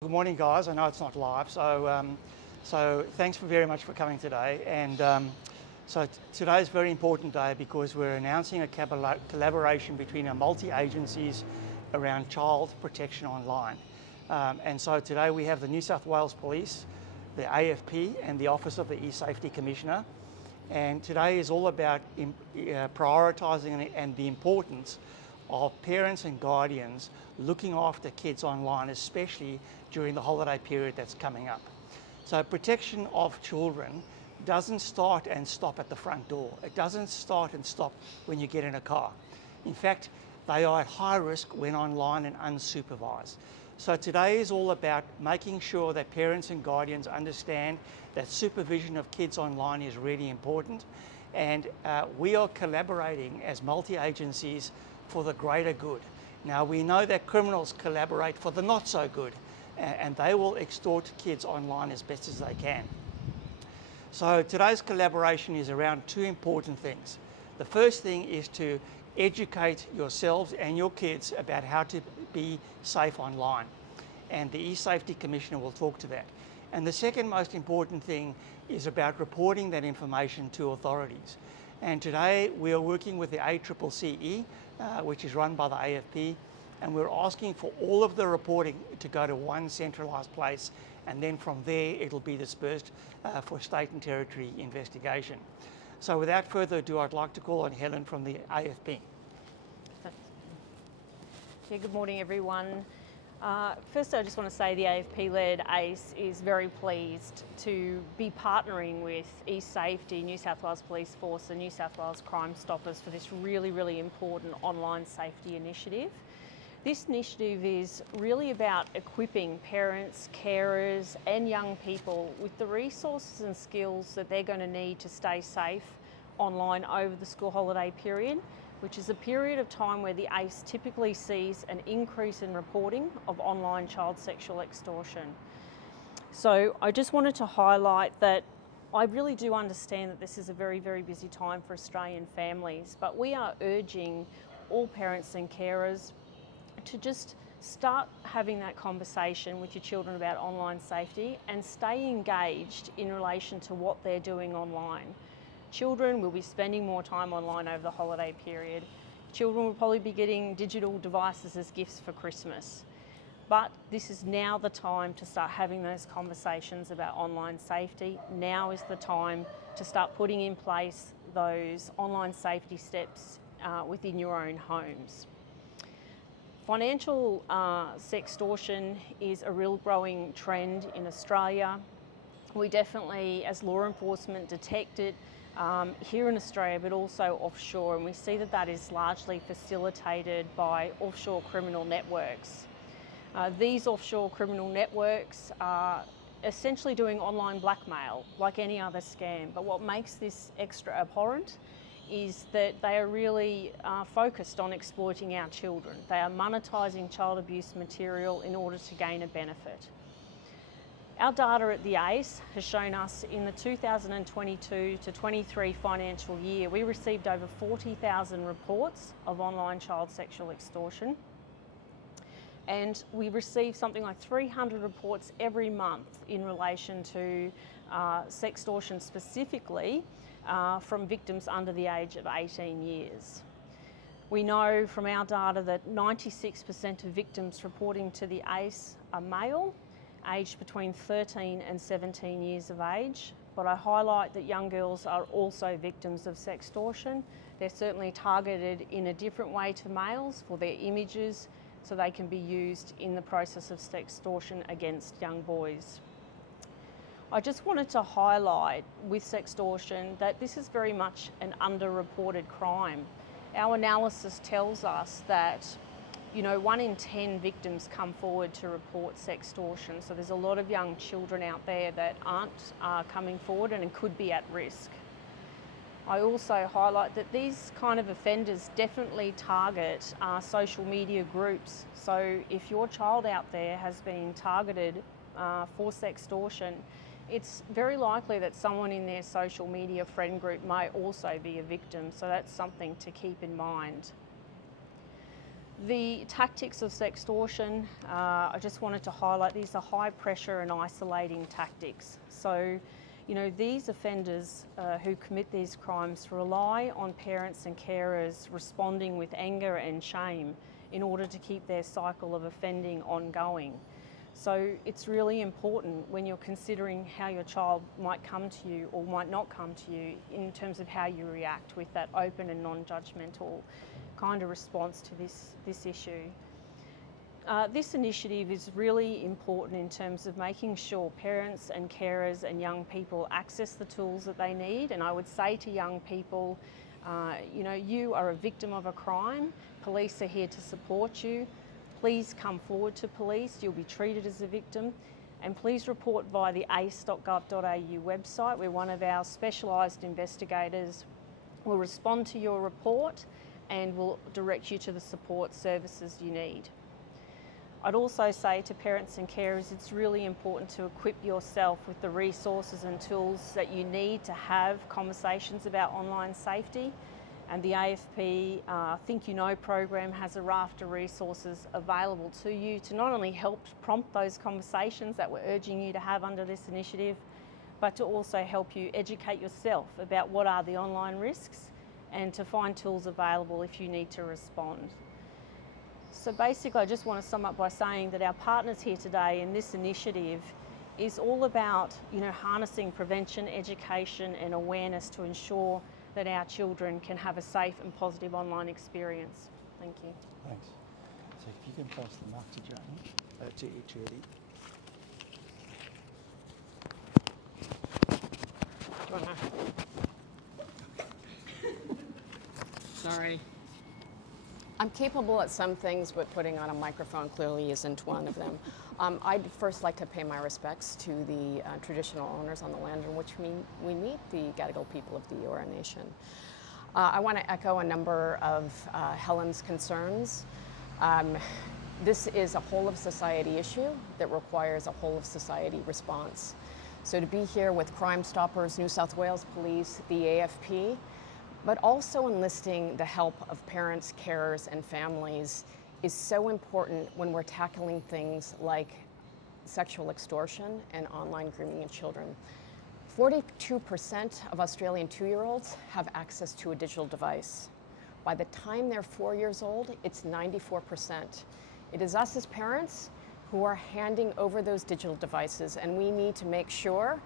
Good morning, guys. I know it's not live, so thanks very much for coming today. Today is a very important day because we're announcing a collaboration between our multi-agencies around child protection online. Today we have the New South Wales Police, the AFP, and the Office of the eSafety Commissioner. And today is all about prioritising and the importance of parents and guardians looking after kids online, especially during the holiday period that's coming up. So protection of children doesn't start and stop at the front door. It doesn't start and stop when you get in a car. In fact, they are at high risk when online and unsupervised. So today is all about making sure that parents and guardians understand that supervision of kids online is really important. And we are collaborating as multi-agencies for the greater good. Now, we know that criminals collaborate for the not so good, and they will extort kids online as best as they can. So today's collaboration is around two important things. The first thing is to educate yourselves and your kids about how to be safe online, and the eSafety Commissioner will talk to that. And the second most important thing is about reporting that information to authorities. And today we are working with the ACCCE, which is run by the AFP, and we're asking for all of the reporting to go to one centralised place, and then from there it'll be dispersed for state and territory investigation. So without further ado, I'd like to call on Helen from the AFP. Yeah, good morning everyone. First, I just want to say the AFP-led ACE is very pleased to be partnering with eSafety, New South Wales Police Force and New South Wales Crime Stoppers for this really important online safety initiative. This initiative is really about equipping parents, carers and young people with the resources and skills that they're going to need to stay safe online over the school holiday period, which is a period of time where the ACE typically sees an increase in reporting of online child sexual extortion. So I just wanted to highlight that I really do understand that this is a very busy time for Australian families, but we are urging all parents and carers to just start having that conversation with your children about online safety and stay engaged in relation to what they're doing online. Children will be spending more time online over the holiday period. Children will probably be getting digital devices as gifts for Christmas. But this is now the time to start having those conversations about online safety. Now is the time to start putting in place those online safety steps within your own homes. Financial sextortion is a real growing trend in Australia. We definitely, as law enforcement, detect it here in Australia, but also offshore, and we see that that is largely facilitated by offshore criminal networks. These offshore criminal networks are essentially doing online blackmail like any other scam, but what makes this extra abhorrent is that they are really focused on exploiting our children. They are monetising child abuse material in order to gain a benefit. Our data at the ACE has shown us in the 2022 to 23 financial year, we received over 40,000 reports of online child sexual extortion. And we receive something like 300 reports every month in relation to sextortion specifically from victims under the age of 18 years. We know from our data that 96% of victims reporting to the ACE are male, aged between 13 and 17 years of age, but I highlight that young girls are also victims of sextortion. They're certainly targeted in a different way to males for their images, so they can be used in the process of sextortion against young boys. I just wanted to highlight with sextortion that this is very much an underreported crime. Our analysis tells us that 1 in 10 victims come forward to report sextortion. So there's a lot of young children out there that aren't coming forward and could be at risk. I also highlight that these kind of offenders definitely target social media groups. So if your child out there has been targeted for sextortion, it's very likely that someone in their social media friend group may also be a victim. So that's something to keep in mind. The tactics of sextortion, I just wanted to highlight these are high pressure and isolating tactics. So, you know, these offenders who commit these crimes rely on parents and carers responding with anger and shame in order to keep their cycle of offending ongoing. So it's really important when you're considering how your child might come to you or might not come to you in terms of how you react with that open and non-judgmental kind of response to this issue. This initiative is really important in terms of making sure parents and carers and young people access the tools that they need. And I would say to young people, you know, you are a victim of a crime. Police are here to support you. Please come forward to police. You'll be treated as a victim. And please report via the ace.gov.au website, where one of our specialised investigators will respond to your report and will direct you to the support services you need. I'd also say to parents and carers, it's really important to equip yourself with the resources and tools that you need to have conversations about online safety. And the AFP Think You Know program has a raft of resources available to you to not only help prompt those conversations that we're urging you to have under this initiative, but to also help you educate yourself about what are the online risks and to find tools available if you need to respond. So basically, I just want to sum up by saying that our partners here today in this initiative is all about, you know, harnessing prevention, education and awareness to ensure that our children can have a safe and positive online experience. Thank you. Thanks. So if you can pass the mic to Jane, to Judy. Sorry. I'm capable at some things, but putting on a microphone clearly isn't one of them. I'd first like to pay my respects to the traditional owners on the land in which we meet, the Gadigal people of the Eora Nation. I want to echo a number of Helen's concerns. This is a whole of society issue that requires a whole of society response. So to be here with Crime Stoppers, New South Wales Police, the AFP, but also enlisting the help of parents, carers, and families is so important when we're tackling things like sexual extortion and online grooming of children. 42% of Australian 2-year-olds have access to a digital device. By the time they're 4 years old, it's 94%. It is us as parents who are handing over those digital devices, and we need to make sure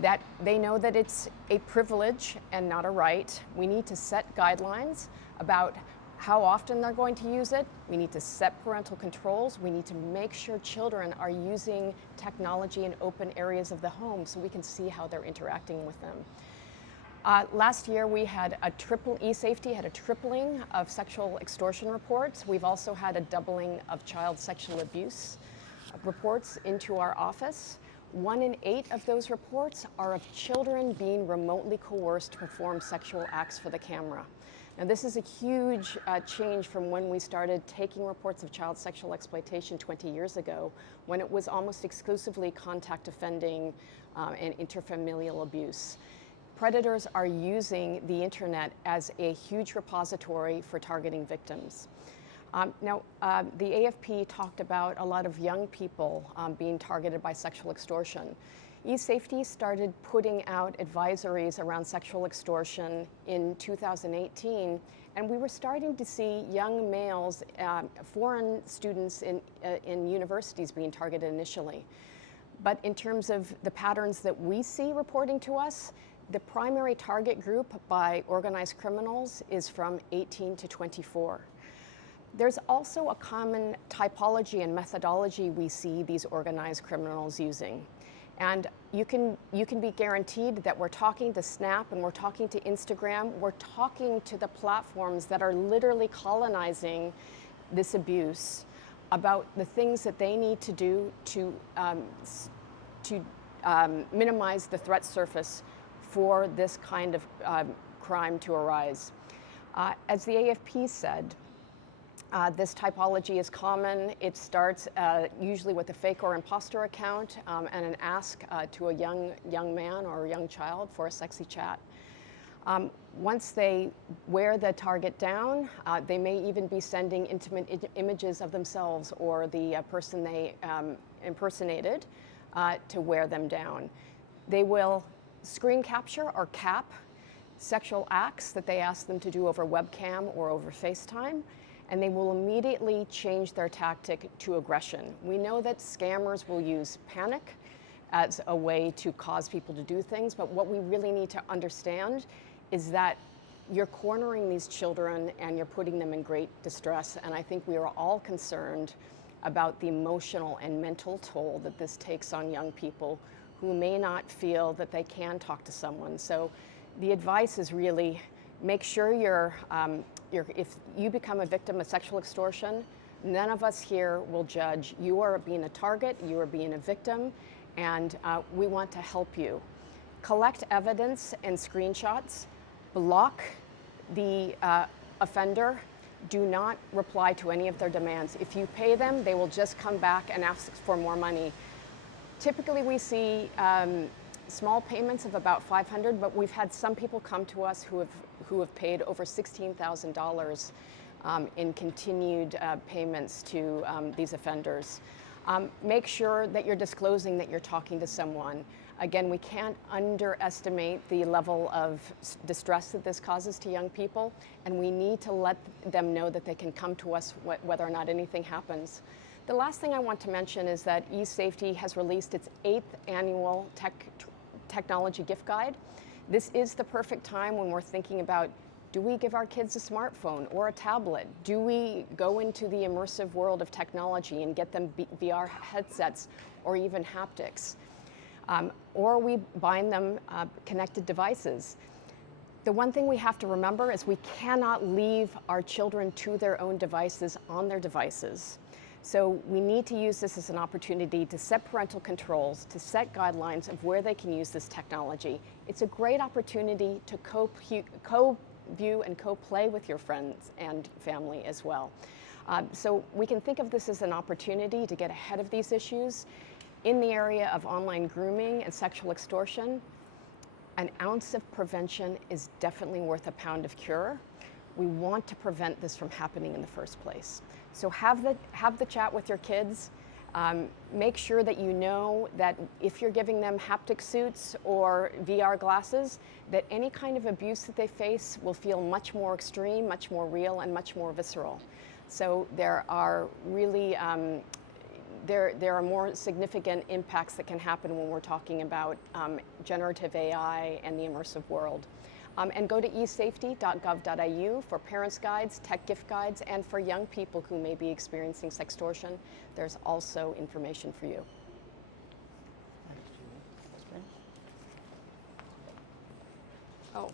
that they know that it's a privilege and not a right. We need to set guidelines about how often they're going to use it. We need to set parental controls. We need to make sure children are using technology in open areas of the home so we can see how they're interacting with them. Last year we had eSafety had a tripling of sexual extortion reports. We've also had a doubling of child sexual abuse reports into our office. 1 in 8 of those reports are of children being remotely coerced to perform sexual acts for the camera. Now, this is a huge change from when we started taking reports of child sexual exploitation 20 years ago, when it was almost exclusively contact offending and interfamilial abuse. Predators are using the internet as a huge repository for targeting victims. The AFP talked about a lot of young people being targeted by sexual extortion. eSafety started putting out advisories around sexual extortion in 2018, and we were starting to see young males, foreign students in universities being targeted initially. But in terms of the patterns that we see reporting to us, the primary target group by organized criminals is from 18 to 24. There's also a common typology and methodology we see these organized criminals using. And you can be guaranteed that we're talking to Snap and we're talking to Instagram, we're talking to the platforms that are literally colonizing this abuse about the things that they need to do to minimize the threat surface for this kind of crime to arise. As the AFP said, this typology is common. It starts usually with a fake or imposter account and an ask to a young man or a young child for a sexy chat. Once they wear the target down, they may even be sending intimate images of themselves or the person they impersonated to wear them down. They will screen capture or cap sexual acts that they ask them to do over webcam or over FaceTime, and they will immediately change their tactic to aggression. We know that scammers will use panic as a way to cause people to do things, but what we really need to understand is that you're cornering these children and you're putting them in great distress, and I think we are all concerned about the emotional and mental toll that this takes on young people who may not feel that they can talk to someone. So the advice is really make sure if you become a victim of sexual extortion, none of us here will judge. You are being a target, you are being a victim, and we want to help you. Collect evidence and screenshots, block the offender, do not reply to any of their demands. If you pay them, they will just come back and ask for more money. Typically we see small payments of about $500, but we've had some people come to us who have paid over $16,000 in continued payments to these offenders. Make sure that you're disclosing that you're talking to someone. Again, we can't underestimate the level of distress that this causes to young people, and we need to let them know that they can come to us whether or not anything happens. The last thing I want to mention is that eSafety has released its 8th annual technology gift guide. This is the perfect time when we're thinking about, do we give our kids a smartphone or a tablet? Do we go into the immersive world of technology and get them VR headsets or even haptics? Or we bind them connected devices. The one thing we have to remember is we cannot leave our children to their own devices on their devices. So we need to use this as an opportunity to set parental controls, to set guidelines of where they can use this technology. It's a great opportunity to co-view and co-play with your friends and family as well. So we can think of this as an opportunity to get ahead of these issues. In the area of online grooming and sexual extortion, an ounce of prevention is definitely worth a pound of cure. We want to prevent this from happening in the first place. So have the chat with your kids. Make sure that you know that if you're giving them haptic suits or VR glasses, that any kind of abuse that they face will feel much more extreme, much more real, and much more visceral. So there are really there are more significant impacts that can happen when we're talking about generative AI and the immersive world. And go to esafety.gov.au for parents' guides, tech gift guides, and for young people who may be experiencing sextortion. There's also information for you. Oh.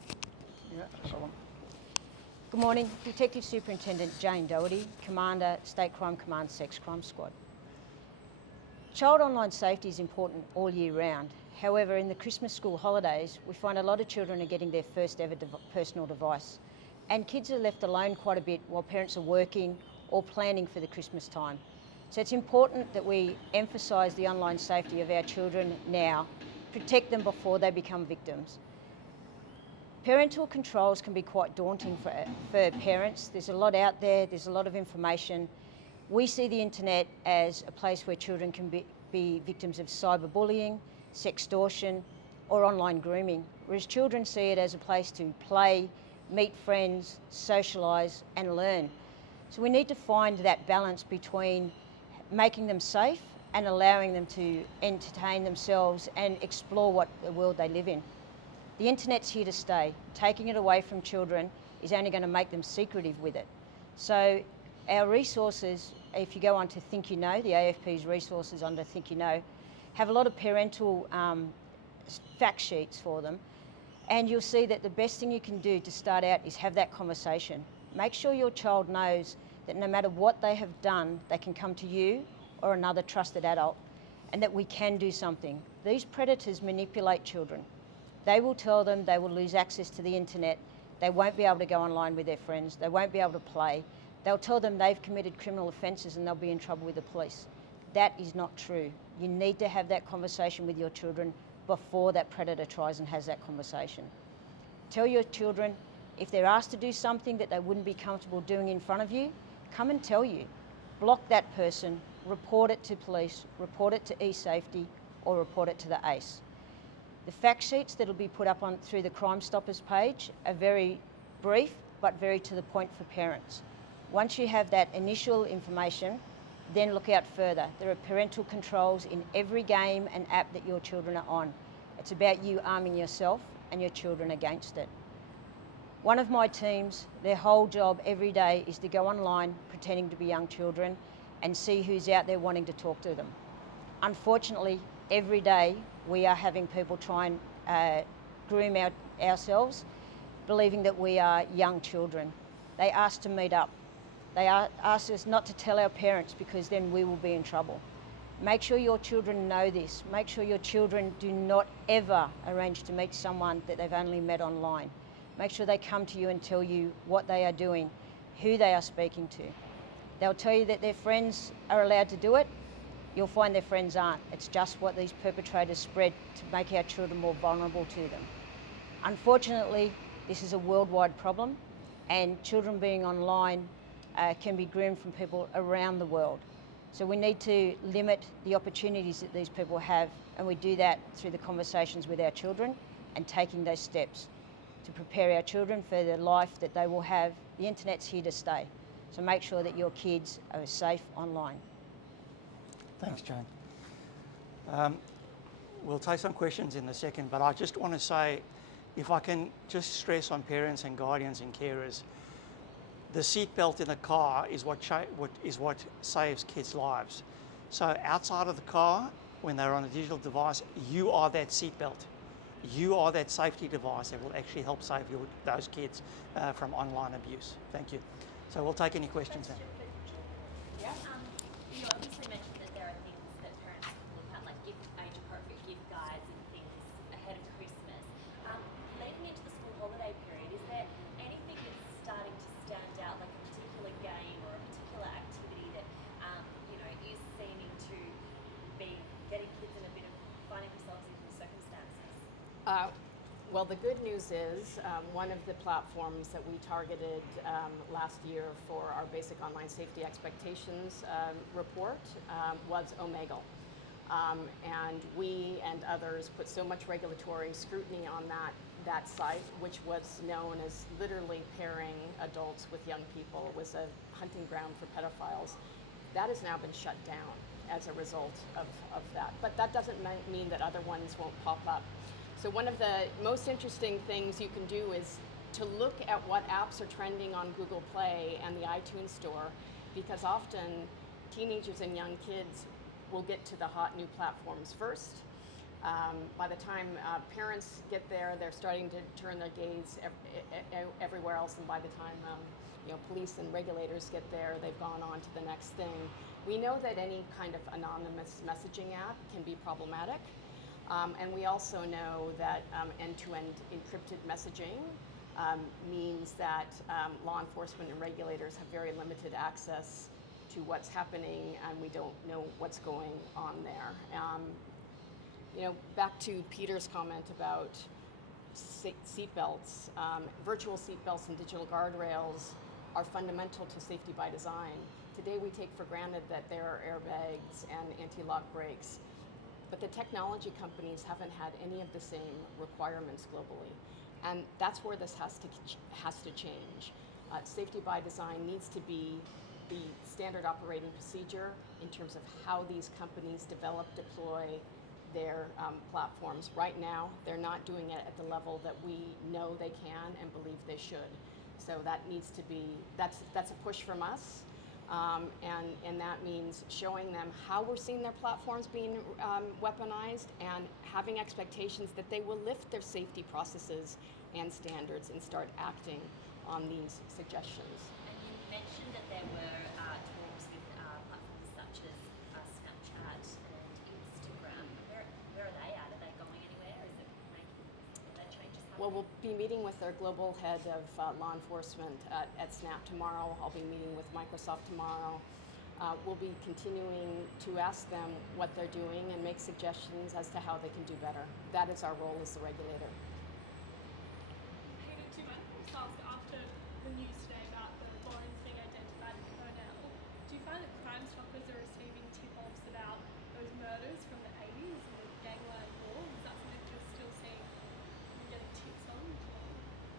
Yeah, so on. Good morning, Detective Superintendent Jane Doherty, Commander, State Crime Command Sex Crime Squad. Child online safety is important all year round. However, in the Christmas school holidays, we find a lot of children are getting their first ever personal device. And kids are left alone quite a bit while parents are working or planning for the Christmas time. So it's important that we emphasise the online safety of our children now, protect them before they become victims. Parental controls can be quite daunting for parents. There's a lot out there, there's a lot of information. We see the internet as a place where children can be victims of cyberbullying, sextortion, or online grooming, whereas children see it as a place to play, meet friends, socialise, and learn. So we need to find that balance between making them safe and allowing them to entertain themselves and explore what the world they live in. The internet's here to stay. Taking it away from children is only going to make them secretive with it. So our resources, if you go onto Think You Know, the AFP's resources under Think You Know, have a lot of parental fact sheets for them. And you'll see that the best thing you can do to start out is have that conversation. Make sure your child knows that no matter what they have done, they can come to you or another trusted adult, and that we can do something. These predators manipulate children. They will tell them they will lose access to the internet, they won't be able to go online with their friends, they won't be able to play. They'll tell them they've committed criminal offences and they'll be in trouble with the police. That is not true. You need to have that conversation with your children before that predator tries and has that conversation. Tell your children if they're asked to do something that they wouldn't be comfortable doing in front of you, come and tell you. Block that person, report it to police, report it to eSafety, or report it to the ACE. The fact sheets that will be put up on through the Crime Stoppers page are very brief but very to the point for parents. Once you have that initial information, then look out further. There are parental controls in every game and app that your children are on. It's about you arming yourself and your children against it. One of my teams, their whole job every day is to go online pretending to be young children and see who's out there wanting to talk to them. Unfortunately, every day we are having people try and groom ourselves, believing that we are young children. They ask to meet up. They ask us not to tell our parents because then we will be in trouble. Make sure your children know this. Make sure your children do not ever arrange to meet someone that they've only met online. Make sure they come to you and tell you what they are doing, who they are speaking to. They'll tell you that their friends are allowed to do it. You'll find their friends aren't. It's just what these perpetrators spread to make our children more vulnerable to them. Unfortunately, this is a worldwide problem, and children being online can be groomed from people around the world. So we need to limit the opportunities that these people have, and we do that through the conversations with our children and taking those steps to prepare our children for the life that they will have. The internet's here to stay, so make sure that your kids are safe online. Thanks, Jane. We'll take some questions in a second, but I just want to say, if I can just stress on parents and guardians and carers, the seatbelt in the car is what saves kids' lives. So outside of the car, when they're on a digital device, you are that seatbelt. You are that safety device that will actually help save those kids from online abuse. Thank you. So we'll take any questions now. Yeah. You obviously mentioned that there are things that parents can look at, like age-appropriate gift guides and things ahead of Christmas. Leading into the school holiday period, is there anything that's starting to stand out, like a particular game or a particular activity that is seeming to be getting kids in a bit of finding themselves in the circumstances? Well, the good news is one of the platforms that we targeted last year for our basic online safety expectations report was Omegle. And we and others put so much regulatory scrutiny on that site, which was known as literally pairing adults with young people. It was a hunting ground for pedophiles. That has now been shut down as a result of that. But that doesn't mean that other ones won't pop up. So one of the most interesting things you can do is to look at what apps are trending on Google Play and the iTunes Store, because often teenagers and young kids will get to the hot new platforms first. By the time parents get there, they're starting to turn their gaze everywhere else, and by the time police and regulators get there, they've gone on to the next thing. We know that any kind of anonymous messaging app can be problematic. And we also know that end-to-end encrypted messaging means that law enforcement and regulators have very limited access to what's happening, and we don't know what's going on there. Back to Peter's comment about seatbelts, virtual seatbelts and digital guardrails are fundamental to safety by design. Today we take for granted that there are airbags and anti-lock brakes, but the technology companies haven't had any of the same requirements globally. And that's where this has to change. Safety by design needs to be the standard operating procedure in terms of how these companies develop, deploy their platforms. Right now, they're not doing it at the level that we know they can and believe they should. So that needs to be, that's a push from us. And that means showing them how we're seeing their platforms being weaponized and having expectations that they will lift their safety processes and standards and start acting on these suggestions. And you mentioned that there were talks with platforms such as Snapchat and Instagram. Where are they at? Are they going anywhere? Is it making that changes happen? Well, we'll be meeting with their global head of law enforcement at Snap tomorrow. I'll be meeting with Microsoft tomorrow. We'll be continuing to ask them what they're doing and make suggestions as to how they can do better. That is our role as the regulator.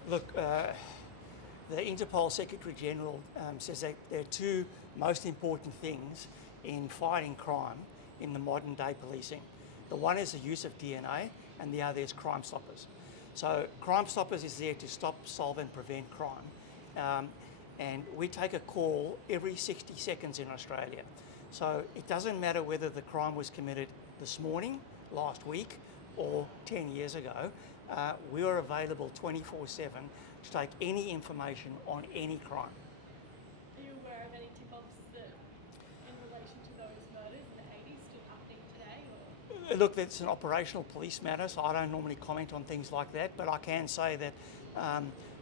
Look, the Interpol Secretary General says that there are two most important things in fighting crime in the modern day policing. The one is the use of DNA and the other is Crime Stoppers. So Crime Stoppers is there to stop, solve and prevent crime. And we take a call every 60 seconds in Australia. So it doesn't matter whether the crime was committed this morning, last week or 10 years ago, we are available 24/7 to take any information on any crime. Are you aware of any tip-offs that, in relation to those murders in the 80s, still happening today? Or? Look, it's an operational police matter, so I don't normally comment on things like that, but I can say that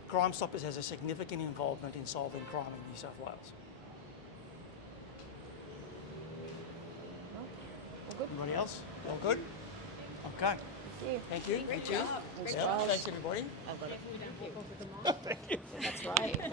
Crime Stoppers has a significant involvement in solving crime in New South Wales. All good? Anybody else? All good? Okay. Thank you. Thank you. Great Thank you. job. Great Yeah, job. thanks everybody. I'll go to-